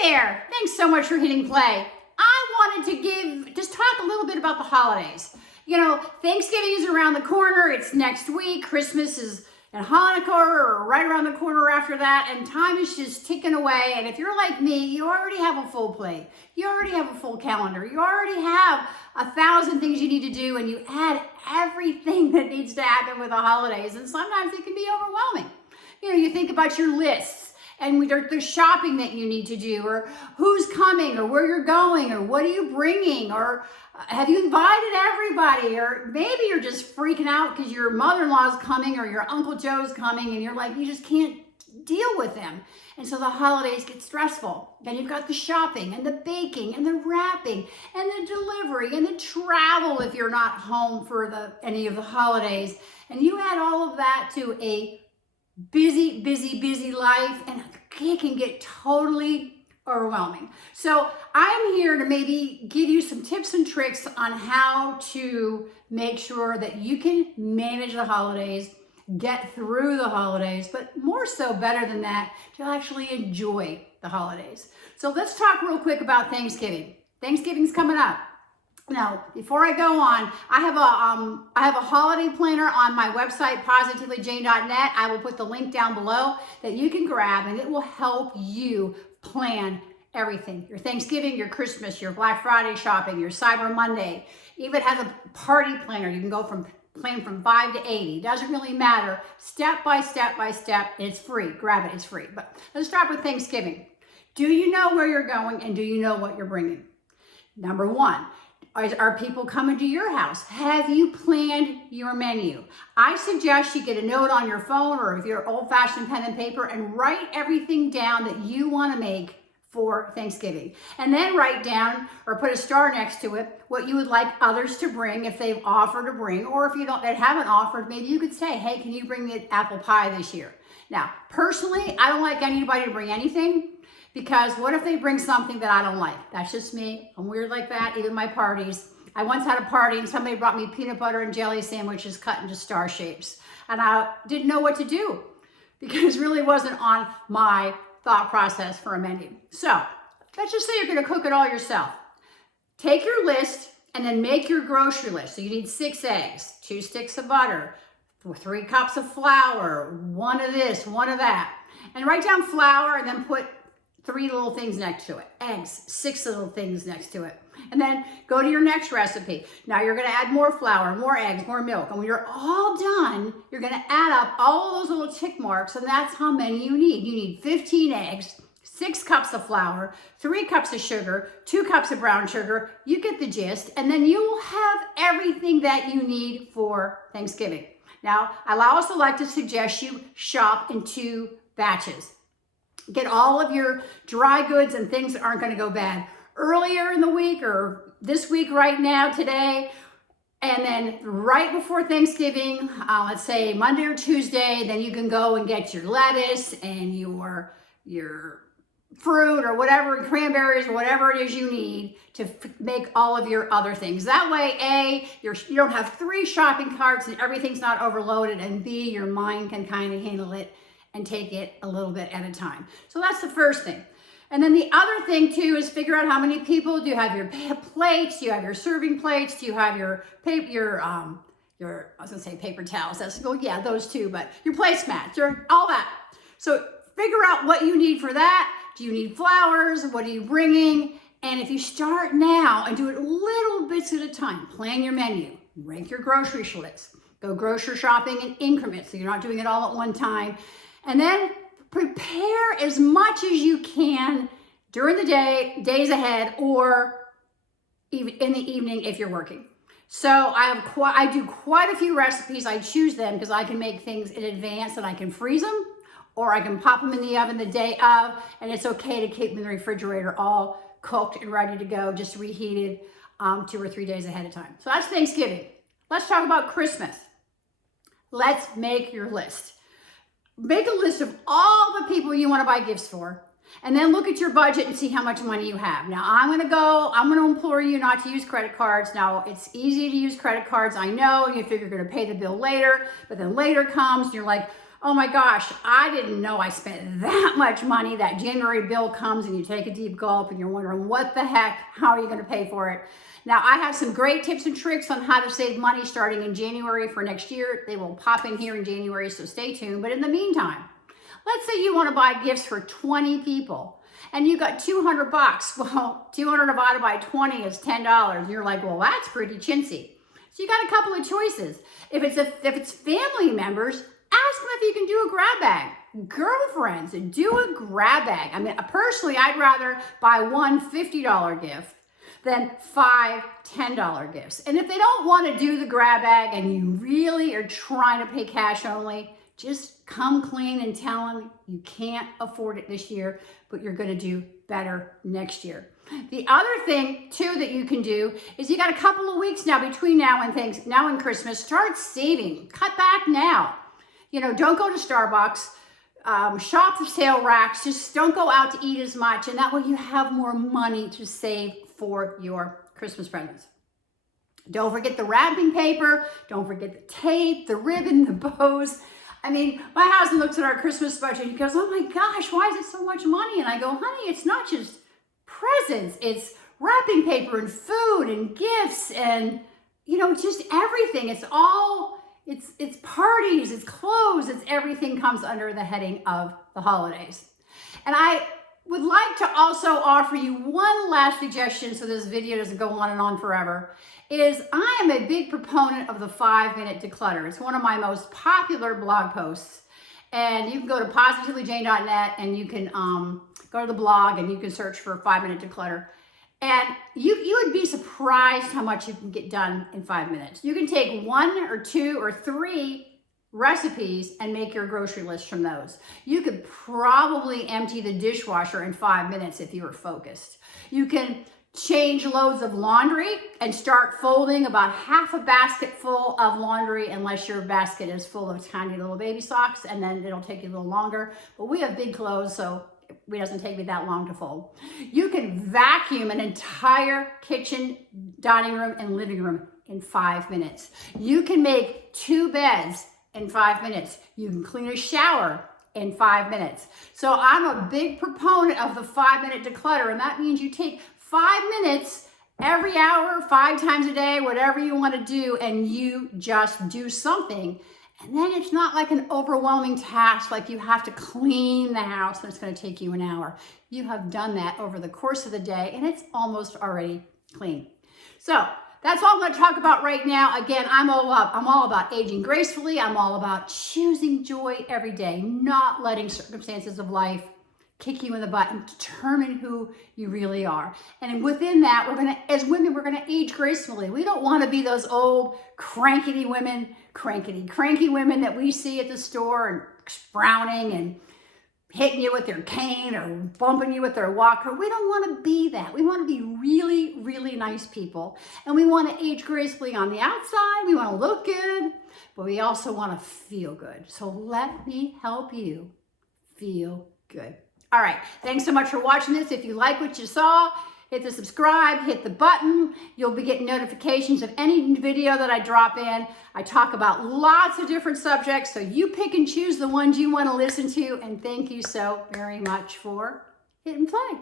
Hey there, thanks so much for hitting play. I wanted to just talk a little bit about the holidays. You know, Thanksgiving is around the corner, it's next week, Christmas is and Hanukkah are right around the corner after that, and time is just ticking away. And if you're like me, you already have a full plate. You already have a full calendar. You already have 1,000 things you need to do, and you add everything that needs to happen with the holidays, and sometimes it can be overwhelming. You know, you think about your lists, and there's shopping that you need to do, or who's coming, or where you're going, or what are you bringing, or have you invited everybody, or maybe you're just freaking out because your mother-in-law is coming or your Uncle Joe's coming and you're like, you just can't deal with them. And so the holidays get stressful. Then you've got the shopping and the baking and the wrapping and the delivery and the travel if you're not home for any of the holidays. And you add all of that to a busy life, and it can get totally overwhelming. So I'm here to maybe give you some tips and tricks on how to make sure that you can manage the holidays, get through the holidays, but more so, better than that, to actually enjoy the holidays. So let's talk real quick about Thanksgiving. Thanksgiving's coming up. Now, before I go on, I have a holiday planner on my website, positivelyjane.net. I will put the link down below that you can grab, and it will help you plan everything. Your Thanksgiving, your Christmas, your Black Friday shopping, your Cyber Monday. Even has a party planner. You can go plan from 5 to 80. Doesn't really matter. Step by step by step. It's free. Grab it. It's free. But let's start with Thanksgiving. Do you know where you're going, and do you know what you're bringing? Number one. Are people coming to your house? Have you planned your menu? I suggest you get a note on your phone, or if you're old-fashioned pen and paper, and write everything down that you want to make for Thanksgiving. And then write down or put a star next to it what you would like others to bring if they've offered to bring, or if they haven't offered, maybe you could say, hey, can you bring me apple pie this year? Now, personally, I don't like anybody to bring anything. Because what if they bring something that I don't like? That's just me. I'm weird like that, even my parties. I once had a party and somebody brought me peanut butter and jelly sandwiches cut into star shapes. And I didn't know what to do because it really wasn't on my thought process for a menu. So let's just say you're gonna cook it all yourself. Take your list and then make your grocery list. So you need 6 eggs, 2 sticks of butter, 3 cups of flour, 1 of this, 1 of that. And write down flour and then put 3 little things next to it. Eggs, 6 little things next to it. And then go to your next recipe. Now you're gonna add more flour, more eggs, more milk. And when you're all done, you're gonna add up all those little tick marks, and that's how many you need. You need 15 eggs, 6 cups of flour, 3 cups of sugar, 2 cups of brown sugar. You get the gist. And then you will have everything that you need for Thanksgiving. Now, I also like to suggest you shop in 2 batches. Get all of your dry goods and things that aren't going to go bad earlier in the week, or this week right now, today, and then right before Thanksgiving, let's say Monday or Tuesday, then you can go and get your lettuce and your fruit or whatever, cranberries or whatever it is you need to make all of your other things. That way, you don't have 3 shopping carts and everything's not overloaded, and B, your mind can kind of handle it and take it a little bit at a time. So that's the first thing. And then the other thing too is figure out how many people. Do you have your plates? Do you have your serving plates? Do you have your I was gonna say paper towels. Yeah, those too, but your placemats, all that. So figure out what you need for that. Do you need flowers? What are you bringing? And if you start now and do it little bits at a time, plan your menu, rank your grocery list, go grocery shopping in increments so you're not doing it all at one time. And then prepare as much as you can during the day, days ahead, or even in the evening if you're working. So I do quite a few recipes. I choose them because I can make things in advance and I can freeze them, or I can pop them in the oven the day of, and it's okay to keep them in the refrigerator all cooked and ready to go, just reheated 2 or 3 days ahead of time. So that's Thanksgiving. Let's talk about Christmas. Let's make your list. Make a list of all the people you want to buy gifts for, and then look at your budget and see how much money you have. Now, I'm going to implore you not to use credit cards. Now, it's easy to use credit cards. I know you figure you're going to pay the bill later, but then later comes and you're like, Oh my gosh, I didn't know I spent that much money. That January bill comes and you take a deep gulp and you're wondering what the heck, how are you going to pay for it? Now, I have some great tips and tricks on how to save money starting in January for next year. They will pop in here in January, so stay tuned. But in the meantime, let's say you want to buy gifts for 20 people and you got 200 bucks. Well, 200 divided by 20 is $10. You're like, well, that's pretty chintzy. So you got a couple of choices. If it's family members, ask them if you can do a grab bag. Girlfriends, do a grab bag. I mean, personally, I'd rather buy one $50 gift than 5 $10 gifts. And if they don't want to do the grab bag and you really are trying to pay cash only, just come clean and tell them you can't afford it this year, but you're going to do better next year. The other thing too that you can do is you got a couple of weeks now between now and Christmas. Start saving. Cut back now. You know, don't go to Starbucks. Shop the sale racks. Just don't go out to eat as much, and that way you have more money to save for your Christmas presents. Don't forget the wrapping paper. Don't forget the tape, the ribbon, the bows. I mean, my husband looks at our Christmas budget and he goes, oh my gosh, why is it so much money? And I go, honey, it's not just presents. It's wrapping paper and food and gifts and, you know, just everything. It's all, it's parties, it's clothes, it's everything comes under the heading of the holidays. And I would like to also offer you one last suggestion so this video doesn't go on and on forever, is I am a big proponent of the 5-minute declutter. It's one of my most popular blog posts. And you can go to positivelykjane.net and you can go to the blog and you can search for 5-minute declutter. And you would be surprised how much you can get done in 5 minutes. You can take 1 or 2 or 3 recipes and make your grocery list from those. You could probably empty the dishwasher in 5 minutes if you were focused. You can change loads of laundry and start folding about half a basket full of laundry, unless your basket is full of tiny little baby socks, and then it'll take you a little longer. But we have big clothes, so it doesn't take me that long to fold. You can vacuum an entire kitchen, dining room, and living room in 5 minutes. You can make 2 beds in 5 minutes. You can clean a shower in 5 minutes. So I'm a big proponent of the 5-minute declutter, and that means you take 5 minutes every hour, 5 times a day, whatever you want to do, and you just do something. And then it's not like an overwhelming task, like you have to clean the house and it's going to take you an hour. You have done that over the course of the day and it's almost already clean. So that's all I'm going to talk about right now. Again, I'm all about aging gracefully. I'm all about choosing joy every day, not letting circumstances of life kick you in the butt and determine who you really are. And within that, as women, we're gonna age gracefully. We don't wanna be those old cranky women that we see at the store and frowning and hitting you with their cane or bumping you with their walker. We don't wanna be that. We wanna be really, really nice people. And we wanna age gracefully on the outside. We wanna look good, but we also wanna feel good. So let me help you feel good. All right, thanks so much for watching this. If you like what you saw, hit the subscribe, hit the button. You'll be getting notifications of any video that I drop in. I talk about lots of different subjects, so you pick and choose the ones you want to listen to, and thank you so very much for hitting play.